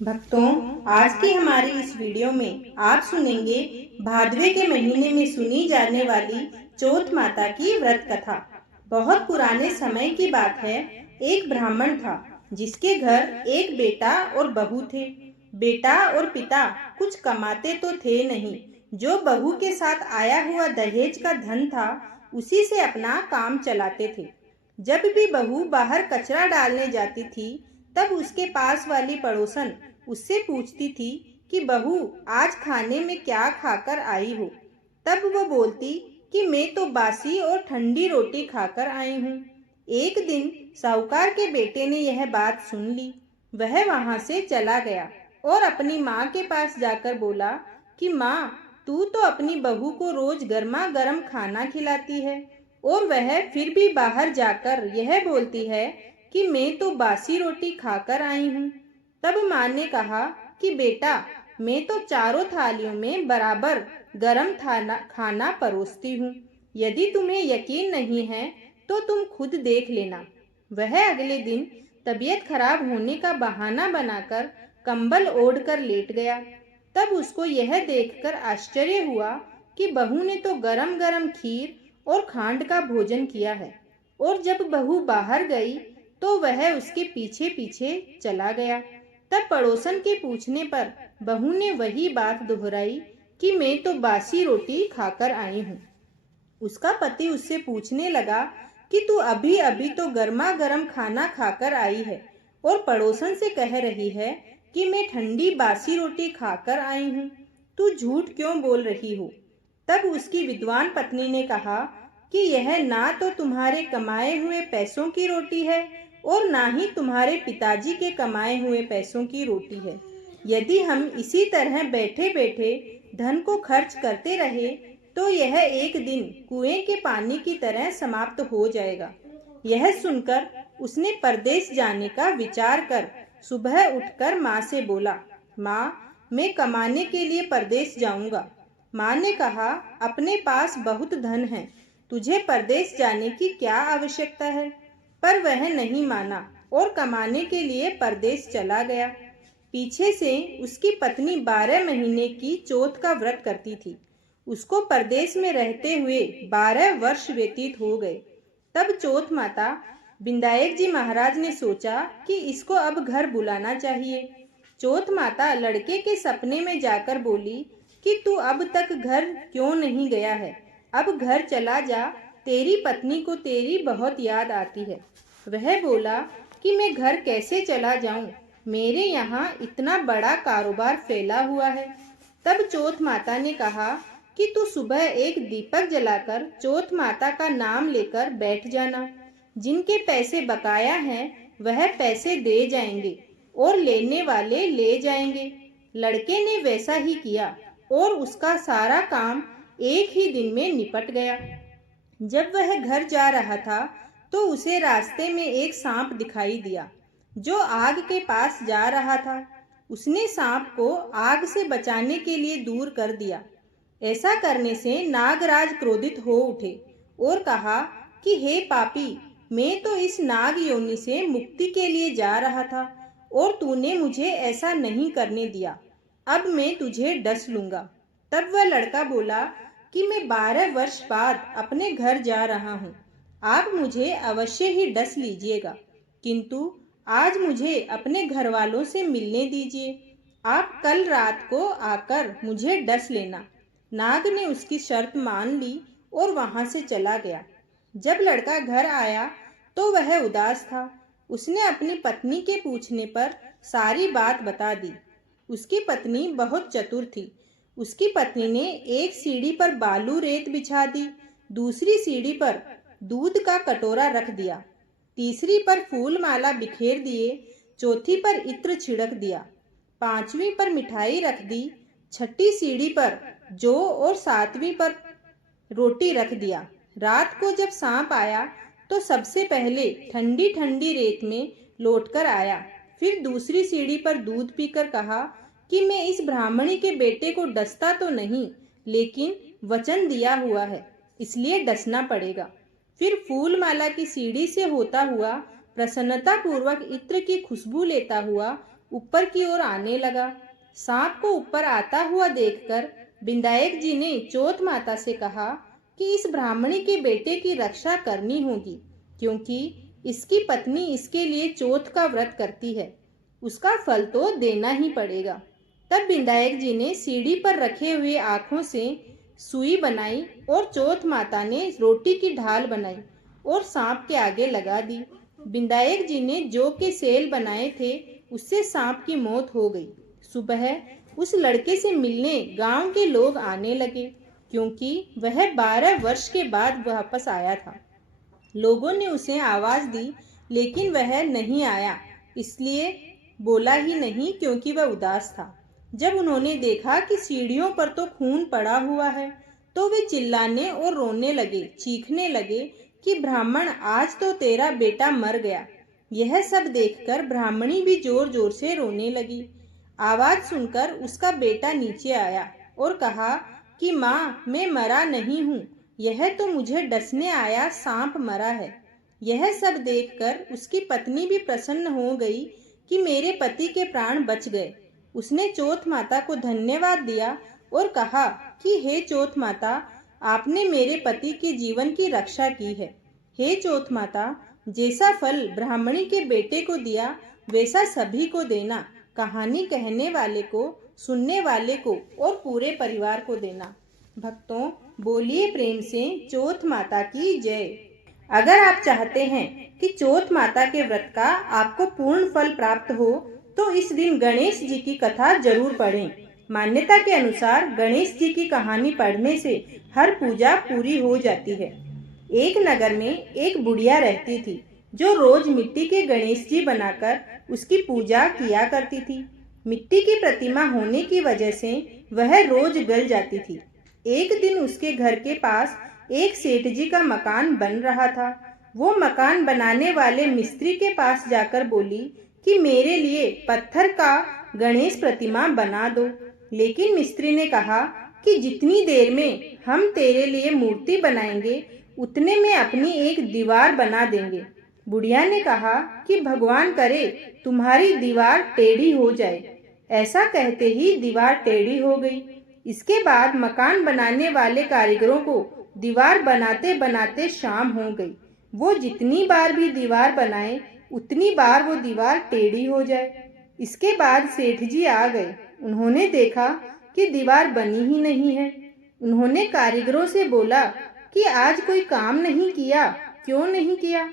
भक्तों, आज की हमारी इस वीडियो में आप सुनेंगे भादवे के महीने में सुनी जाने वाली चौथ माता की व्रत कथा। बहुत पुराने समय की बात है। एक ब्राह्मण था जिसके घर एक बेटा और बहू थे। बेटा और पिता कुछ कमाते तो थे नहीं। जो बहू के साथ आया हुआ दहेज का धन था, उसी से अपना काम चलाते थे। जब भी बहू बाहर कचरा डालने जाती थी, तब उसके पास वाली पड़ोसन उससे पूछती थी कि बहू, आज खाने में क्या खाकर आई हो। तब वो बोलती कि मैं तो बासी और ठंडी रोटी खाकर आई हूँ। एक दिन साहूकार के बेटे ने यह बात सुन ली। वह वहां से चला गया और अपनी माँ के पास जाकर बोला कि माँ, तू तो अपनी बहू को रोज गर्मा गर्म खाना खिलाती है और वह फिर भी बाहर जाकर यह बोलती है कि मैं तो बासी रोटी खाकर आई हूँ। तब माँ ने कहा कि बेटा, मैं तो चारों थालियों में बराबर गरम खाना परोसती हूँ। यदि तुम्हें यकीन नहीं है तो तुम खुद देख लेना। वह अगले दिन तबीयत खराब होने का बहाना बनाकर कंबल ओढ़कर लेट गया। तब उसको यह देखकर आश्चर्य हुआ कि बहू ने तो गरम गरम खीर और खांड का भोजन किया है। और जब बहू बाहर गई तो वह उसके पीछे पीछे चला गया। तब पड़ोसन के पूछने पर बहू ने वही बात दोहराई कि मैं तो बासी रोटी खाकर आई हूँ। उसका पति उससे पूछने लगा कि तू अभी अभी तो गर्मा गर्म खाना खाकर आई है और पड़ोसन से कह रही है कि मैं ठंडी बासी रोटी खाकर आई हूँ। तू झूठ क्यों बोल रही हो। तब उसकी विद्वान पत्नी ने कहा कि यह ना तो तुम्हारे कमाए हुए पैसों की रोटी है और ना ही तुम्हारे पिताजी के कमाए हुए पैसों की रोटी है। यदि हम इसी तरह बैठे बैठे धन को खर्च करते रहे तो यह एक दिन कुएं के पानी की तरह समाप्त हो जाएगा। यह सुनकर उसने परदेश जाने का विचार कर सुबह उठकर माँ से बोला, माँ, मैं कमाने के लिए परदेश जाऊंगा। माँ ने कहा, अपने पास बहुत धन है, तुझे परदेश जाने की क्या आवश्यकता है। पर वह नहीं माना और कमाने के लिए परदेश चला गया। पीछे से उसकी पत्नी 12 महीने की चौथ का व्रत करती थी। उसको परदेश में रहते हुए 12 वर्ष व्यतीत हो गए। तब चौथ माता बिंदायक जी महाराज ने सोचा कि इसको अब घर बुलाना चाहिए। चौथ माता लड़के के सपने में जाकर बोली कि तू अब तक घर क्यों नहीं गया है। अब घर चला जा, तेरी पत्नी को तेरी बहुत याद आती है। वह बोला कि मैं घर कैसे चला जाऊं, मेरे यहाँ इतना बड़ा कारोबार फैला हुआ है। तब चौथ माता ने कहा कि तू सुबह एक दीपक जलाकर चौथ माता का नाम लेकर बैठ जाना। जिनके पैसे बकाया हैं वह पैसे दे जाएंगे और लेने वाले ले जाएंगे। लड़के ने वैसा ही किया और उसका सारा काम एक ही दिन में निपट गया। जब वह घर जा रहा था तो उसे रास्ते में एक सांप दिखाई दिया जो आग के पास जा रहा था। उसने सांप को आग से बचाने के लिए दूर कर दिया। ऐसा करने से नागराज क्रोधित हो उठे और कहा कि हे पापी, मैं तो इस नाग योनि से मुक्ति के लिए जा रहा था और तूने मुझे ऐसा नहीं करने दिया। अब मैं तुझे डस लूंगा। तब वह लड़का बोला कि मैं 12 वर्ष बाद अपने घर जा रहा हूँ। आप मुझे अवश्य ही डस लीजिएगा, किंतु आज मुझे अपने घर वालों से मिलने दीजिए। आप कल रात को आकर मुझे डस लेना। नाग ने उसकी शर्त मान ली और वहां से चला गया। जब लड़का घर आया तो वह उदास था। उसने अपनी पत्नी के पूछने पर सारी बात बता दी। उसकी पत्नी बहुत चतुर थी। उसकी पत्नी ने एक सीढ़ी पर बालू रेत बिछा दी, दूसरी सीढ़ी पर दूध का कटोरा रख दिया, तीसरी पर फूल माला बिखेर दिए, चौथी पर इत्र छिड़क दिया, पांचवी पर मिठाई रख दी, छठी सीढ़ी पर जौ और सातवीं पर रोटी रख दिया। रात को जब सांप आया तो सबसे पहले ठंडी ठंडी रेत में लौटकर आया। फिर दूसरी सीढ़ी पर दूध पीकर कहा कि मैं इस ब्राह्मणी के बेटे को डसता तो नहीं, लेकिन वचन दिया हुआ है, इसलिए डसना पड़ेगा। फिर फूल माला की सीढ़ी से होता हुआ प्रसन्नता पूर्वक इत्र की खुशबू लेता हुआ ऊपर की ओर आने लगा। सांप को ऊपर आता हुआ देखकर विनायक जी ने चौथ माता से कहा कि इस ब्राह्मणी के बेटे की रक्षा करनी होगी, क्योंकि इसकी पत्नी इसके लिए चौथ का व्रत करती है। उसका फल तो देना ही पड़ेगा। तब विनायक जी ने सीढ़ी पर रखे हुए आँखों से सुई बनाई और चौथ माता ने रोटी की ढाल बनाई और सांप के आगे लगा दी। विनायक जी ने जौ के सेल बनाए थे, उससे सांप की मौत हो गई। सुबह उस लड़के से मिलने गांव के लोग आने लगे, क्योंकि वह 12 वर्ष के बाद वापस आया था। लोगों ने उसे आवाज दी, लेकिन वह नहीं आया। इसलिए बोला ही नहीं क्योंकि वह उदास था। जब उन्होंने देखा कि सीढ़ियों पर तो खून पड़ा हुआ है, तो वे चिल्लाने और रोने लगे, चीखने लगे कि ब्राह्मण, आज तो तेरा बेटा मर गया। यह सब देखकर ब्राह्मणी भी जोर जोर से रोने लगी। आवाज सुनकर उसका बेटा नीचे आया और कहा कि माँ, मैं मरा नहीं हूँ, यह तो मुझे डसने आया सांप मरा है। यह सब देखकर उसकी पत्नी भी प्रसन्न हो गई कि मेरे पति के प्राण बच गए। उसने चौथ माता को धन्यवाद दिया और कहा कि हे चौथ माता, आपने मेरे पति के जीवन की रक्षा की है। हे चौथ माता, जैसा फल ब्राह्मणी के बेटे को दिया वैसा सभी को देना। कहानी कहने वाले को, सुनने वाले को और पूरे परिवार को देना। भक्तों, बोलिए प्रेम से चौथ माता की जय। अगर आप चाहते हैं कि चौथ माता के व्रत का आपको पूर्ण फल प्राप्त हो, तो इस दिन गणेश जी की कथा जरूर पढ़ें। मान्यता के अनुसार गणेश जी की कहानी पढ़ने से हर पूजा पूरी हो जाती है। एक नगर में एक बुढ़िया रहती थी, जो रोज मिट्टी के गणेश जी बनाकर उसकी पूजा किया करती थी। मिट्टी की प्रतिमा होने की वजह से वह रोज गल जाती थी। एक दिन उसके घर के पास एक सेठ जी का मकान बन रहा था। वो मकान बनाने वाले मिस्त्री के पास जाकर बोली कि मेरे लिए पत्थर का गणेश प्रतिमा बना दो। लेकिन मिस्त्री ने कहा कि जितनी देर में हम तेरे लिए मूर्ति बनाएंगे, उतने में अपनी एक दीवार बना देंगे। बुढ़िया ने कहा कि भगवान करे तुम्हारी दीवार टेढ़ी हो जाए। ऐसा कहते ही दीवार टेढ़ी हो गई। इसके बाद मकान बनाने वाले कारीगरों को दीवार बनाते बनाते शाम हो गई। वो जितनी बार भी दीवार बनाए, उतनी बार वो दीवार टेढ़ी हो जाए। इसके बाद सेठ जी आ गए। उन्होंने देखा कि दीवार बनी ही नहीं है। उन्होंने कारीगरों से बोला कि आज कोई काम नहीं किया, क्यों नहीं किया?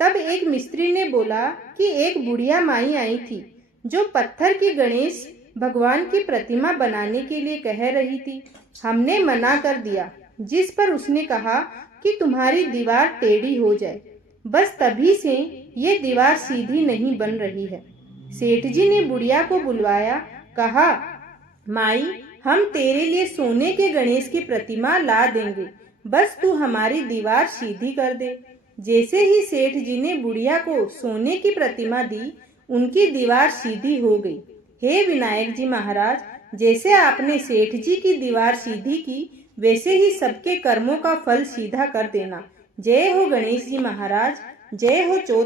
तब एक मिस्त्री ने बोला कि एक बुढ़िया माई आई थी, जो पत्थर की गणेश भगवान की प्रतिमा बनाने के लिए कह रही थी। हमने मना कर दिया, जिस पर उसने कहा कि तुम्हारी दीवार टेढ़ी हो जाए। बस तभी से ये दीवार सीधी नहीं बन रही है। सेठ जी ने बुढ़िया को बुलवाया, कहा, माई, हम तेरे लिए सोने के गणेश की प्रतिमा ला देंगे, बस तू हमारी दीवार सीधी कर दे। जैसे ही सेठ जी ने बुढ़िया को सोने की प्रतिमा दी, उनकी दीवार सीधी हो गई। हे विनायक जी महाराज, जैसे आपने सेठ जी की दीवार सीधी की, वैसे ही सबके कर्मों का फल सीधा कर देना। जय हो गणेश जी महाराज, जय हो चौथ